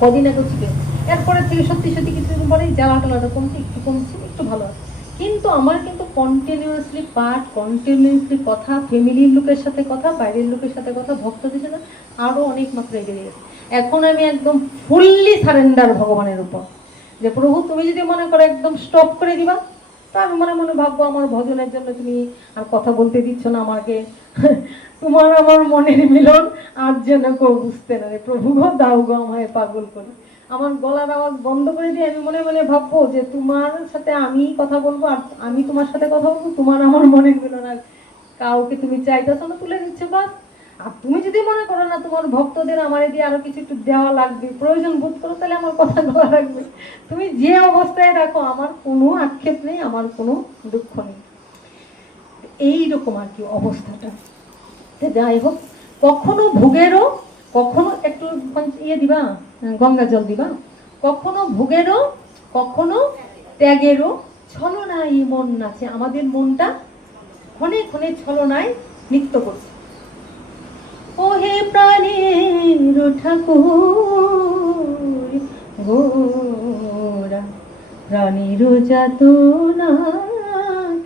কদিন আগে ছিল। এরপরে থেকে সত্যি সত্যি কিছুদিন পরেই জ্বালা টালাটা কমছে, একটু ভালো আছে। কিন্তু আমার কিন্তু কন্টিনিউয়াসলি পাঠ, কন্টিনিউয়াসলি কথা, ফ্যামিলির লোকের সাথে কথা, বাইরের লোকের সাথে কথা, ভক্তদের সাথে আরো অনেক মাত্রায় বেড়ে গেছে। এখন আমি একদম ফুললি সারেন্ডার ভগবানের উপর, যে প্রভু তুমি যদি মনে করো একদম স্টপ করে দিবা, তা আমি মনে মনে ভাববো আমার ভজনের জন্য তুমি আর কথা বলতে দিচ্ছ না আমাকে, তোমার আমার মনের মিলন আর যেন কেউ বুঝতে না রে প্রভু গো, দাও গো আমায় পাগল করে। আমার গলার আওয়াজ বন্ধ করে দিয়ে আমি মনে মনে ভাববো যে তোমার সাথে আমি কথা বলবো, আর আমি তোমার সাথে কথা বলবো, তোমার আমার মনের মিলন। আর কাউকে তুমি চাইতেছো না, তুলে দিচ্ছে বাস। আর তুমি যদি মনে করো না তোমার ভক্তদের আমার দিয়ে আরো কিছু একটু দেওয়া লাগবে, প্রয়োজন বোধ করো, তাহলে আমার কথা বলা লাগবে। তুমি যে অবস্থায় রাখো আমার কোনো আক্ষেপ নেই, আমার কোনো দুঃখ নেই। এইরকম আর কি অবস্থাটা। যাই হোক, কখনো ভোগেরও, কখনো একটু ইয়ে দিবা, গঙ্গা জল দিবা, কখনো ভোগেরও কখনো ত্যাগেরও ছলনায় মন নাচে। আমাদের মনটা ক্ষণে ক্ষণে ছলনায় নৃত্য করছে। ওহে প্রাণের ঠাকুর গোরা, প্রাণের যাতনা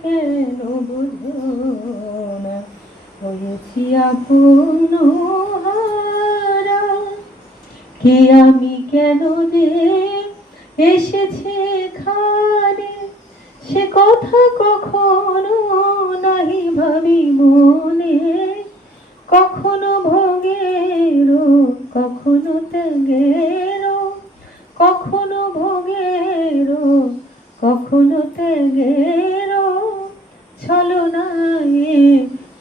কেন বুঝো না, হয়েছি আপন হারা, কে আমি কেন যে এসেছে এখানে, সে কথা কখনো নাহি ভাবি মনে, কখনো ভোগেরও কখনো ত্যাগেরও, কখনো ভোগেরও কখনো ত্যাগেরও ছলনায়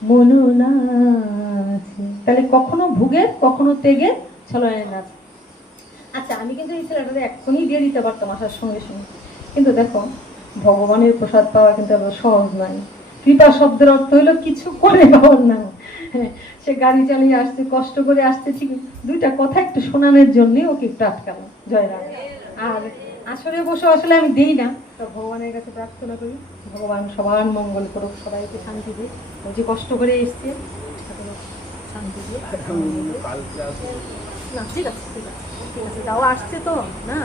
মন নাচে। তাহলে কখনো ভোগের কখনো ত্যাগের ছলনায় নাচে। আচ্ছা, আমি কিন্তু এই ছেলেটাকে এক্ষুনি দিয়ে দিতে পারতাম আসার সঙ্গে সঙ্গে, কিন্তু দেখো ভগবানের প্রসাদ পাওয়া কিন্তু এত সহজ নয়। কৃপা শব্দের অর্থ হলো কিছু করে পাওয়ার না। সে গাড়ি চালিয়ে আসছে, কষ্ট করে আসছে, ঠিক দুইটা কথা একটু শোনানোর জন্য ওকে একটু আটকালাম। জয়রাম। আর আসলে বসে আসলে আমি দেই না, তো ভগবানের কাছে প্রার্থনা করি ভগবান সবার মঙ্গল করুক, সবাইকে শান্তি দিই। ও যে কষ্ট করে এসছে শান্তি দিয়ে। না ঠিক আছে, ঠিক আছে, ঠিক আছে, যাও, আসছে তো না।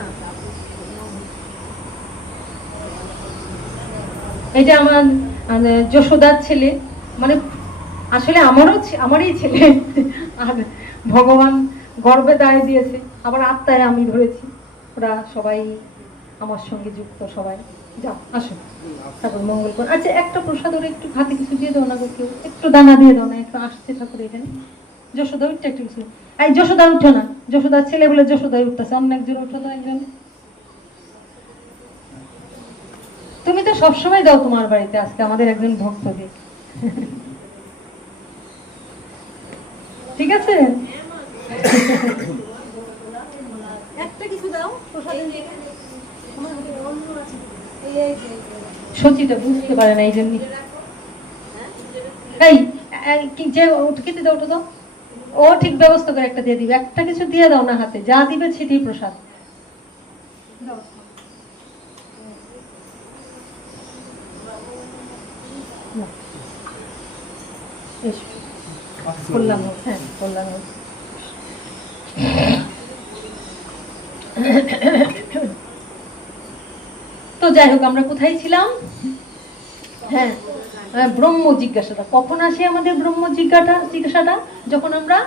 এটা আমার যশোদার ছেলে, মানে আসলে আমারই ছেলে। আর ভগবান গর্বে দায় দিয়েছে, আবার আত্মায় আমি ধরেছি। ওরা সবাই আমার সঙ্গে যুক্ত, সবাই। যাও, আসো, ঠাকুর মঙ্গল কর। আচ্ছা, একটা প্রসাদ ওরা একটু হাতে কিছু দিয়ে দাও না গো, কেউ একটু দানা দিয়ে দাও না, একটু আসছে ঠাকুর এখানে। যশোদা উঠতে একটু কিছু, এই যশোদা উঠো না, যশোদার ছেলে বলে যশোদাই উঠতেছে, অন্য একজন উঠো তো একজন। তুমি তো সবসময় দাও তোমার বাড়িতে, আজকে আমাদের একজন ভক্তকে। ঠিক আছে, একটা কিছু দাও প্রসাদের। সচিটা বুঝতে পারে না, এই জন্য। এই যে খেতে দাও, ওটা দাও, ও ঠিক ব্যবস্থা করে একটা দিয়ে দিবে। একটা কিছু দিয়ে দাও না, হাতে যা দিবে সেটাই প্রসাদ। বললাম, হ্যাঁ বললাম। তো যাই হোক, আমরা কোথায় ছিলাম? হ্যাঁ, ব্রহ্ম জিজ্ঞাসাটা কখন আসে আমাদের? ব্রহ্ম জিজ্ঞাসাটা যখন আমরা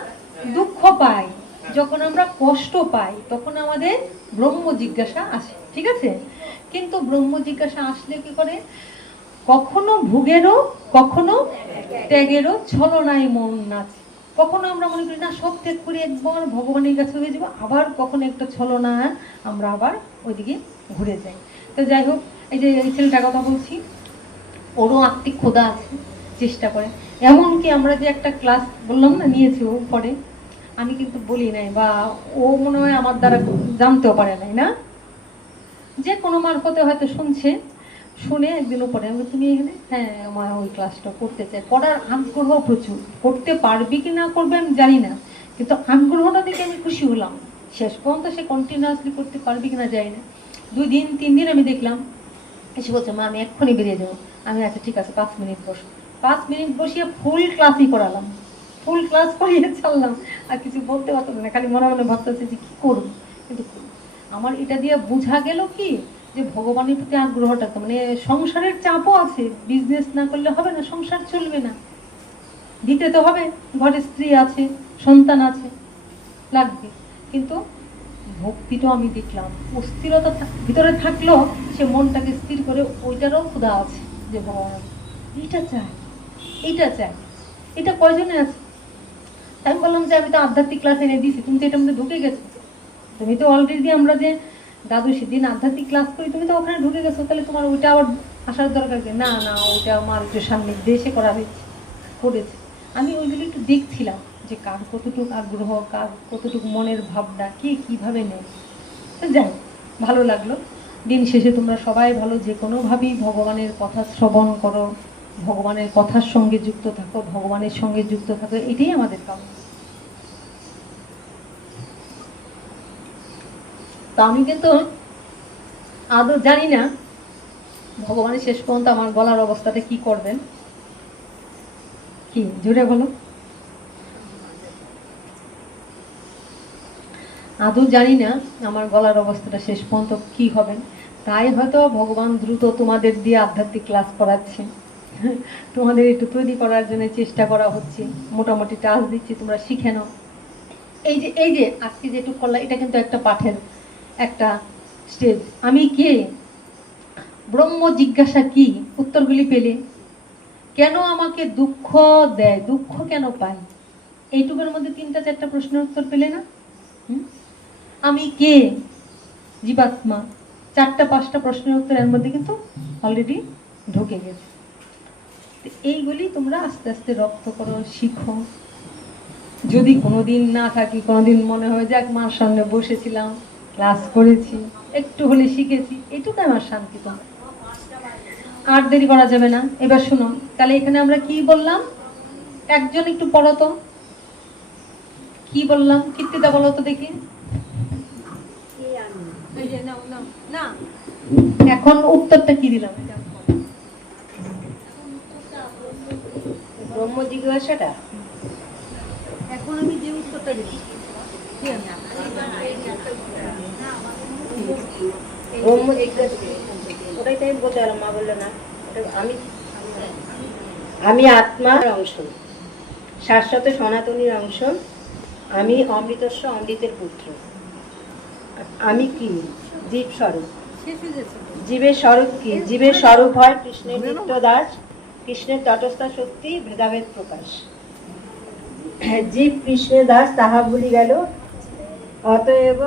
দুঃখ পাই, যখন আমরা কষ্ট পাই, তখন আমাদের ব্রহ্ম জিজ্ঞাসা আসে। ঠিক আছে, কিন্তু ব্রহ্ম জিজ্ঞাসা আসলে কি করে? কখনো ভোগেরও কখনো ত্যাগেরও ছলনায় মন নাচে। কখনো আমরা মনে করি না সব ত্যাগ করে একবার ভগবানের কাছে হয়ে যাবো, আবার কখনো একটা ছলনা আমরা আবার ওইদিকে ঘুরে যাই। তো যাই হোক, এই যে এই ছেলেটার কথা বলছি, ওরও আত্মিক ক্ষুধা আছে, চেষ্টা করে। এমনকি আমরা যে একটা ক্লাস বললাম না নিয়েছি ও পরে, আমি কিন্তু বলি নাই, বা ও মনে হয় আমার দ্বারা জানতেও পারে নাই, না যে কোনো মারফতে হয়তো শুনছে, শুনে একদিন পরে আমি, তুমি এখানে, হ্যাঁ আমার ওই ক্লাসটা করতে চাই, করার আগ্রহ প্রচুর, করতে পারবি কি না করবে আমি জানি না, কিন্তু আগ্রহটা দেখে আমি খুশি হলাম। শেষ পর্যন্ত সে কন্টিনিউয়াসলি করতে পারবি কিনা জানি না, 2 দিন 3 দিন আমি দেখলাম এসে বলছে, মা আমি এক্ষুনি বেরিয়ে যাবো। আমি আচ্ছা ঠিক আছে 5 মিনিট বসো। 5 মিনিট বসিয়ে ফুল ক্লাসই করালাম, ফুল ক্লাস করিয়ে ছাড়লাম। আর কিছু বলতে পারতাম না, খালি মনে মনে ভাবতেছি যে কী করবো। কিন্তু আমার এটা দিয়ে বোঝা গেল কি, যে ভগবানের প্রতি আগ্রহটা, তো মানে সংসারের চাপও আছে, বিজনেস না করলে হবে না, সংসার চলবে না, দিতে তো হবে, ঘরে স্ত্রী আছে, সন্তান আছে, লাগবে। কিন্তু ভক্তিটাও আমি দেখলাম, অস্থিরতা ভিতরে থাকলেও সে মনটাকে স্থির করে, ওইটারও ক্ষুধা আছে যে ভগবান এইটা চায়, এইটা চায়। এটা কয়জনে আছে? আমি বললাম যে আমি তো আধ্যাত্মিক ক্লাস এনে দিয়েছি, তুমি তো এটার মধ্যে ঢুকে গেছো, তুমি তো অলরেডি আমরা যে দ্বাদশী দিন আধ্যাত্মিক ক্লাস করি, তুমি তো ওখানে ঢুকে গেছো, তাহলে তোমার ওইটা আবার আসার দরকার কি? না না, ওইটা আমার একটু সান্নিধ্যে করা হয়েছে, করেছে। আমি ওইগুলো একটু দেখছিলাম যে কার কতটুকু আগ্রহ, কার কতটুকু মনের ভাবনা, কে কীভাবে নেয়। তো যাই, ভালো লাগলো। দিন শেষে তোমরা সবাই ভালো, যে কোনোভাবেই ভগবানের কথা শ্রবণ করো, ভগবানের কথার সঙ্গে যুক্ত থাকো, ভগবানের সঙ্গে যুক্ত থাকো, এটাই আমাদের কাম্য। তো আমি কিন্তু আদৌ জানি না ভগবানের শেষ পর্যন্ত আমার গলার অবস্থাটা কি করবেন। কি জোরে বলো? আদৌ জানি না আমার গলার অবস্থাটা শেষ পর্যন্ত কি হবে। তাই হয়তো ভগবান দ্রুত তোমাদের দিয়ে আধ্যাত্মিক ক্লাস করাচ্ছে, তোমাদের একটু তৈরি করার জন্য চেষ্টা করা হচ্ছে, মোটামুটি টাস্ক দিচ্ছি, তোমরা শিখে নাও। এই যে আজকে যেটুকু করলাম, এটা কিন্তু একটা পাঠের একটা স্টেজ। আমি কে, ব্রহ্ম জিজ্ঞাসা কি, উত্তরগুলি পেলে। কেন আমাকে দুঃখ দেয়, দুঃখ কেন পাই, এইটুকুর মধ্যে 3-4টা প্রশ্নের উত্তর পেলে না? আমি কে, জীবাত্মা, 4-5টা প্রশ্নের উত্তর এর মধ্যে কিন্তু অলরেডি ঢুকে গেছে। এইগুলি তোমরা আস্তে আস্তে রপ্ত করো, শিখো। যদি কোনোদিন না থাকি, কোনোদিন মনে হয় যে এক মার সামনে বসেছিলাম, ক্লাস করেছি, একটু হলে শিখেছি, এটুকু আমার শান্তি। তো আর দেরি করা যাবে না, এবার শুনো। তাহলে এখানে আমরা কি বললাম, একজন একটু পড়ো তো, কি বললাম? কীর্তিদা বলো তো দেখি। না, এখন উত্তরটা কি দিলাম? ব্রহ্ম জিজ্ঞাসাটা এখন আমি যে উত্তরটা দিচ্ছি, ব্রহ্ম জিজ্ঞাসা, ওটাই তো আমি বলতে পারলাম, মা বললো না। আমি আত্মার অংশ, শাশ্বত সনাতনীর অংশ, আমি অমৃতস্ব, অমৃতের পুত্র। আমি কি? জীব স্বরূপ। জীবের স্বরূপ কি? জীবের স্বরূপ হয় কৃষ্ণের নিত্য দাস, কৃষ্ণের তটস্থ শক্তি, ভেদাভেদ প্রকাশ। জীব কৃষ্ণের দাস তাহা ভুলি গেল, অতএব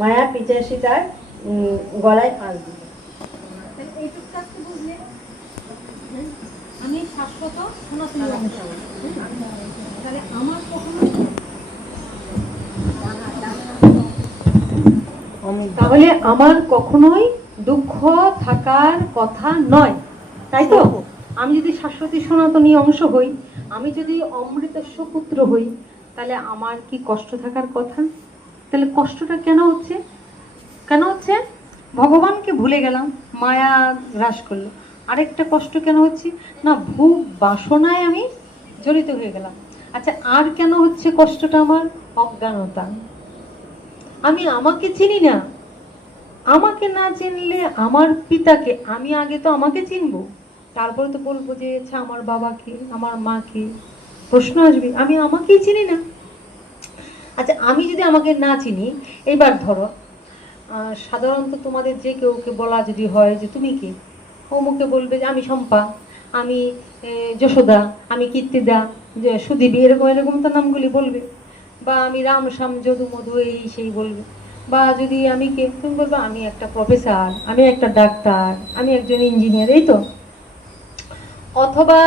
মায়া পিচাসী তার গলায় ফাঁস দিল। আমি শাশ্বত সনাতনী অংশ, তাহলে আমার কখনো, তাহলে আমার কখনোই দুঃখ থাকার কথা নয়, তাই তো? আমি যদি শাশ্বতী সনাতনী অংশ হই, আমি যদি অমৃতস্ব পুত্র হই, তাহলে আমার কি কষ্ট থাকার কথা? তাহলে কষ্টটা কেন হচ্ছে? কেন হচ্ছে? ভগবানকে ভুলে গেলাম, মায়া হ্রাস করলো। আরেকটা কষ্ট কেন হচ্ছে না, ভোগ বাসনায় আমি জড়িত হয়ে গেলাম। আচ্ছা, আর কেন হচ্ছে কষ্টটা? আমার অজ্ঞানতা, আমি আমাকে চিনি না। আমাকে না চিনলে আমার পিতাকে, আমি আগে তো আমাকে চিনবো, তারপরে তো বলবো যে আচ্ছা আমার বাবাকে, আমার মাকে। প্রশ্ন আসবে, আমি আমাকেই চিনি না। আচ্ছা, আমি যদি আমাকে না চিনি, এইবার ধরো সাধারণত তোমাদের যে কেউকে বলা যদি হয় যে তুমি কি, অমুকে বলবে যে আমি শম্পা, আমি যশোদা, আমি কীর্তিদা, যে সুদীপী, এরকম এরকম তো নামগুলি বলবে। বা আমি রাম শ্যাম যদু মধু এই সেই বলবে। বা যদি আমি কে, তুমি বলবো আমি একটা প্রফেসর, আমি একটা ডাক্তার, আমি একজন ইঞ্জিনিয়ার, এই তো। অথবা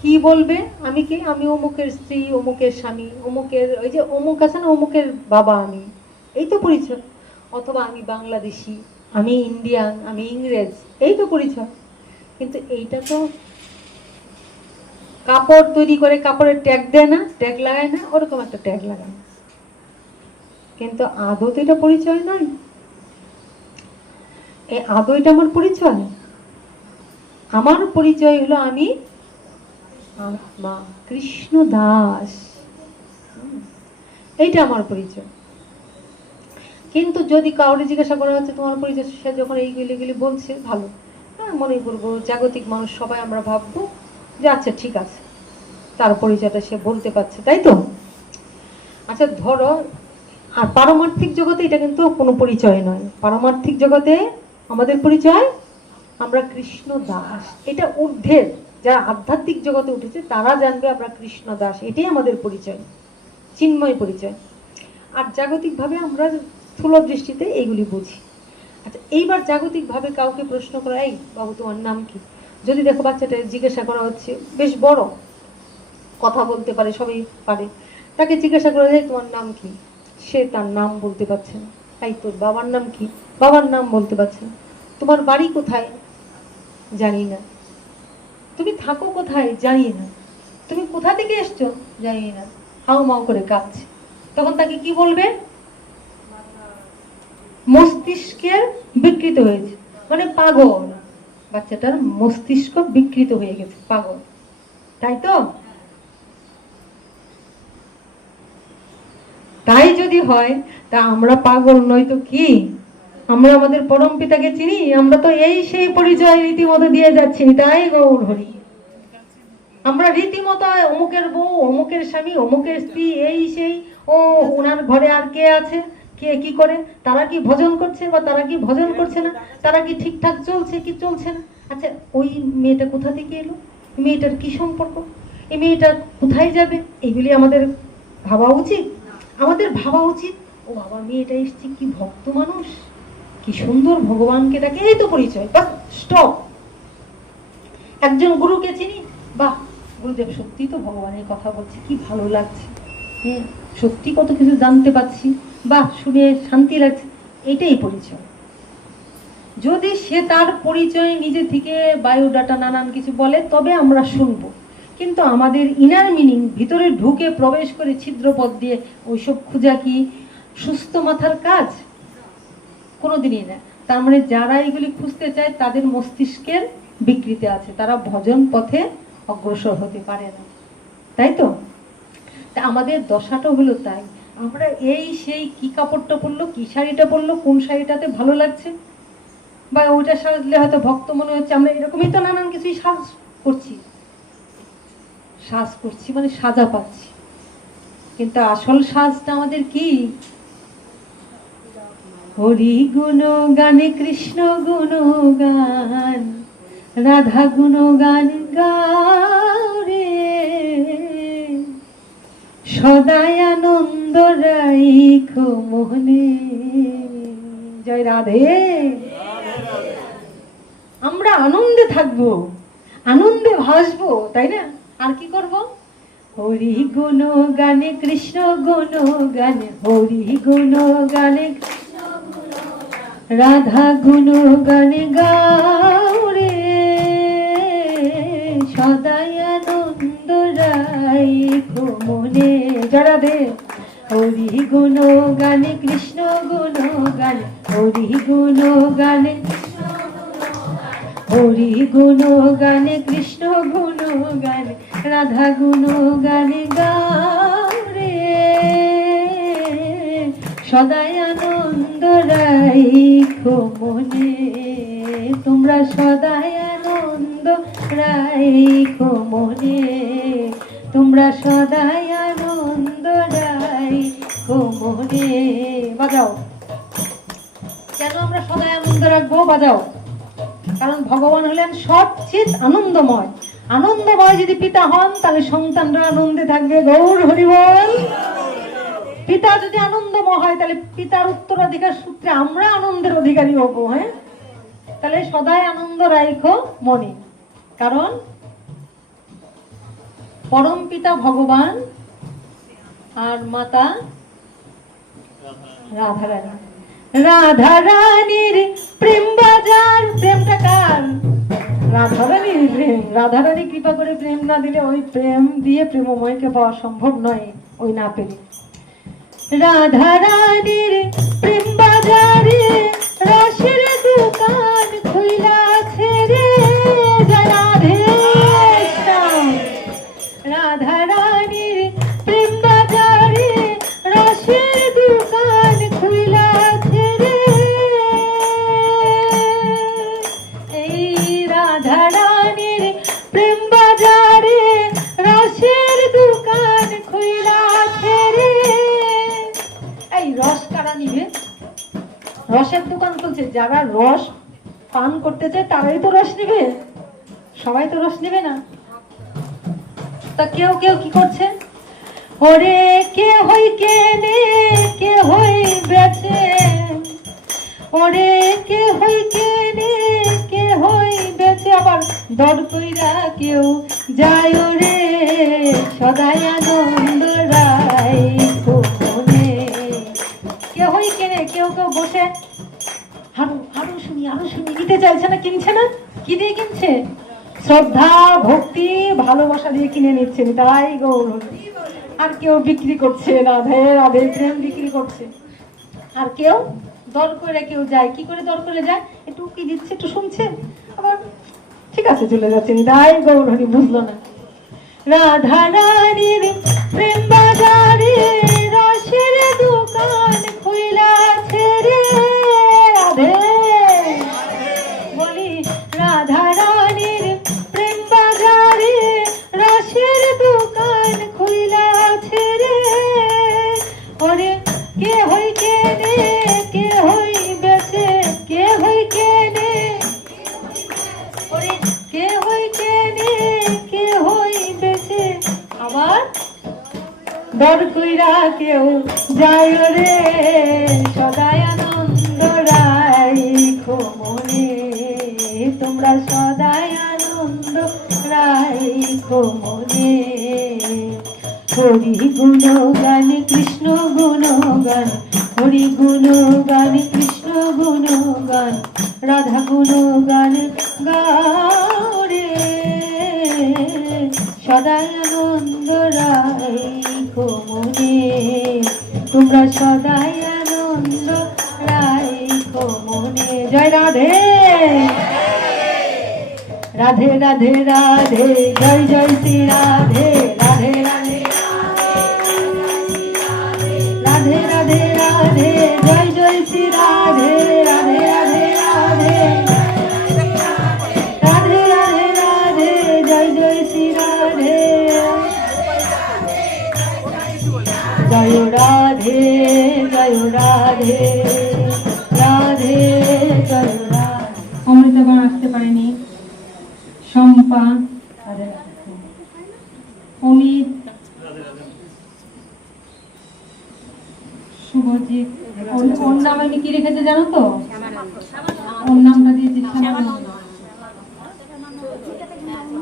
কি বলবে, আমি কি, আমি অমুকের স্ত্রী, অমুকের স্বামী, অমুকের ওই যে অমুক আছে না, অমুকের বাবা, আমি, এই তো পরিচয়। অথবা আমি বাংলাদেশি, আমি ইন্ডিয়ান, আমি ইংরেজ, এই তো পরিচয়। কিন্তু এইটা তো কাপড় তৈরি করে কাপড়ের ট্যাগ দেয় না, ট্যাগ লাগায় না, ওরকম একটা ট্যাগ লাগায়। কিন্তু আদৌ তো এটা পরিচয় নয়। এই আদৌ এটা আমার পরিচয়? আমার পরিচয় হলো আমি আত্মা, কৃষ্ণ দাস, এইটা আমার পরিচয়। কিন্তু যদি কাউরে জিজ্ঞাসা করা হচ্ছে তোমার পরিচয়, সে যখন এইগুলি বলছে, ভালো, হ্যাঁ, মনে করবো জাগতিক মানুষ সবাই আমরা ভাববো যে আচ্ছা ঠিক আছে, তার পরিচয়টা সে বলতে পারছে, তাই তো। আচ্ছা ধরো, আর পারমার্থিক জগতে এটা কিন্তু কোনো পরিচয় নয়। পারমার্থিক জগতে আমাদের পরিচয় আমরা কৃষ্ণ দাস। এটা ঊর্ধ্বের যারা আধ্যাত্মিক জগতে উঠেছে তারা জানবে আমরা কৃষ্ণ দাস, এটাই আমাদের পরিচয়, চিন্ময় পরিচয়। আর জাগতিকভাবে আমরা স্থূল দৃষ্টিতে এইগুলি বুঝি। আচ্ছা এইবার জাগতিকভাবে কাউকে প্রশ্ন করা, এই বাবু তোমার নাম কি, যদি দেখো বাচ্চাটা জিজ্ঞাসা করা হচ্ছে, বেশ বড়, কথা বলতে পারে, সবাই পারে, তাকে জিজ্ঞাসা করা যায় তোমার নাম কি, সে তার নাম বলতে পারছে না। তাই তোর বাবার নাম কি, বাবার নাম বলতে পারছে না। তোমার বাড়ি কোথায়, জানি না। তুমি থাকো কোথায়, জানি না। তুমি কোথা থেকে এসছো, জানি না। হাউ মাউ করে কাঁদছে। তখন তাকে কি বলবে? মস্তিষ্কের বিকৃত হয়েছে, মানে পাগল। বাচ্চাটার মস্তিষ্ক বিকৃত হয়ে গেছে, পাগল, তাই তো। তাই যদি হয় তা আমরা পাগল নই তো কি? আমরা আমাদের পরম পিতাকে চিনি, আমরা তো এই সেই পরিচয় রীতিমতো দিয়ে যাচ্ছি, তাই গৌর হরি। আমরা রীতিমতো অমুকের বউ, অমুকের স্বামী, অমুকের স্ত্রী, এই সেই, ও ওনার ঘরে আর কে আছে, কে কি করে, তারা কি ভজন করছে বা তারা কি ভজন করছে না, তারা কি ঠিকঠাক চলছে কি চলছে না। আচ্ছা ওই মেয়েটা কোথা থেকে এলো, মেয়েটার কি সম্পর্ক, এই মেয়েটা কোথায় যাবে, এগুলি আমাদের ভাবা উচিত। আমাদের ভাবা উচিত ও বাবা মেয়েটা এসছে, কি ভক্ত মানুষ, কি সুন্দর ভগবানকে ডাকে, এই তো পরিচয়, বাস স্টপ। একজন গুরুকে চিনি, বাহ গুরুদেব সত্যি তো ভগবানের কথা বলছে, কি ভালো লাগছে, হ্যাঁ সত্যি কত কিছু জানতে পারছি, বাহ শুনে শান্তি লাগছে, এটাই পরিচয়। যদি সে তার পরিচয় নিজে থেকে বায়োডাটা নানান কিছু বলে তবে আমরা শুনবো, কিন্তু আমাদের ইনার মিনিং ভিতরে ঢুকে প্রবেশ করে ছিদ্রপথ দিয়ে ওইসব খুঁজা কি সুস্থ মাথার কাজ? কোনোদিনই না। তার মানে যারা এগুলি খুঁজতে চায় তাদের মস্তিষ্কের বিকৃতি আছে, তারা ভজন পথে অগ্রসর হতে পারে না, তাই তো। আমাদের দশাটা হলো তাই, আমরা এই সেই কি কাপড়টা পরলো, কি শাড়িটা পরলো, কোন শাড়িটাতে ভালো লাগছে, বা ওইটা সাজলে হয়তো ভক্ত মনে হচ্ছে, আমরা এরকমই তো নানান কিছুই সাজ করছি, সাজ করছি মানে সাজা পাচ্ছি। কিন্তু আসল সাজটা আমাদের কি? হরি গুণ গানে কৃষ্ণ গুণ গান, রাধা গুণ গান গাও রে, সদাই আনন্দ রাইখো মনে। জয় রাধে। আমরা আনন্দে থাকবো, আনন্দে ভাসবো, তাই না? আর কি করব? হরি গুণ গানে কৃষ্ণ গুণ গানে, হরি গুণ গানে রাধা গুণ গানে গাও রে, সদাই আনন্দ রাইখো মনে। যারা দে হরি গুণ গানে কৃষ্ণ গুণ গানে, হরি গুণ গানে, হরি গুণ গানে কৃষ্ণ গুণ গানে, রাধা গুণ গানে গাও রে, সদাই আনন্দ রাইখো মনে। তোমরা সদাই আনন্দ রাইখো মনে, তোমরা সদাই আনন্দ রাইখো মনে। বাজাও, কেন আমরা সদাই আনন্দ রাখবো? বাজাও। কারণ ভগবান হলেন সচিত আনন্দময়। আনন্দময় যদি পিতা হন তাহলে সন্তানরা আনন্দে থাকবে। গৌর হরি বল। পিতা যদি আনন্দময় হয় তাহলে পিতার উত্তরাধিকার সূত্রে আমরা আনন্দের অধিকারী হব। হ্যাঁ, তাহলে সদাই আনন্দ রাখো মনে। কারণ পরম পিতা ভগবান আর মাতা রাধারানী। রাধারানীর প্রেম বাজার। প্রেমটা কার? রাধারানীর প্রেম। রাধারানী কৃপা করে প্রেম না দিলে ওই প্রেম দিয়ে প্রেমময়কে পাওয়া সম্ভব নয়, ওই না পেলে। রাধারানীর প্রেম বাজারে রসের দোকান খুইলাছে রে। রাধে শ্যাম। রাধারানীর প্রেম বাজারে রসের দোকান খুইলাছে রে। এই রাধারানীর প্রেম বাজারে রসের দোকান খুইলাছে রে। এই রস কারা নিবে? রসের দোকান খুলছে। যারা রস পান করতে চায় তারাই তো রস নিবে, সবাই তো রস নেবে না। তা কেউ কেউ কি করছে? ওরে কে হই কেনে কে হই বেচে, ওরে কে হই কেনে কে হই বেচে, আবার দর কইরা কেউ যায় রে। সদাই আনন্দ রাখো মনে। কে হই কেনে, কেউ কেউ বসে আরো আরো শুনি আরো শুনি নিতে চাইছে না, কিনছে না। কি দিয়ে কিনছে? শ্রদ্ধা ভক্তি ভালোবাসা দিয়ে কিনে নিচ্ছেন। তাই গৌর। আর কেউ বিক্রি করছে, রাধে রাধে প্রেম বিক্রি করছে। আর কেউ দর করে কেউ যায়। কি করে দর করে যায়? একটু কি দিচ্ছে, একটু শুনছে, আবার ঠিক আছে চলে যাচ্ছেন। তাই গৌর হরি বুঝলো না। রাধা রানীর প্রেম বাজারে রসের দোকান খুইলাছে রে। রাধে বলি। রাধা রানীর প্রেম বাজারে রসের দোকান খুইলাছে রে। ওরে কে হই কেনে কে হই বেচে, কে হই কেনে, ওরে কে হই কেনে কে হই বেচে, আবার দর কইরা কেউ যায় রে। সদাই আনন্দ রাখো মনে। তোমরা সদাই আনন্দ রাখো মনে। হরি গুণগান কৃষ্ণ গুণগান, হরি গুণগান কৃষ্ণ গুণগান, রাধা গুণগান গাও রে। সদাই আনন্দ রাখো মনে। তোমরা সদাই আনন্দ রাখো মনে। জয় রাধে। রাধে রাধে রাধে জয় জয় শ্রী রাধে। রাধে রাধে রাধে রাধে রাধে জয় জয় শ্রী রাধে। রাধে রাধে রাধে রাধে রাধে রাধে জয় জয় শ্রী রাধে। জয় রাধে জয় রাধে রাধে জয় রাধে। অমৃতগণ আসতে পারেনি। শম্পা, অমিত, শুভজিৎ। ওর নাম আমি কি রেখেছে জানো তো? ওর নামটা দিয়েছি শ্যামা।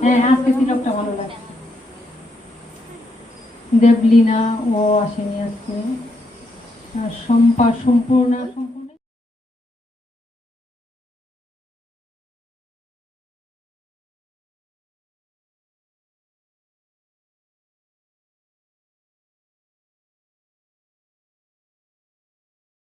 হ্যাঁ, আজকে তিলকটা ভালো লাগে। দেবলীনা ও আসেনি আজকে। শম্পা, সম্পূর্ণ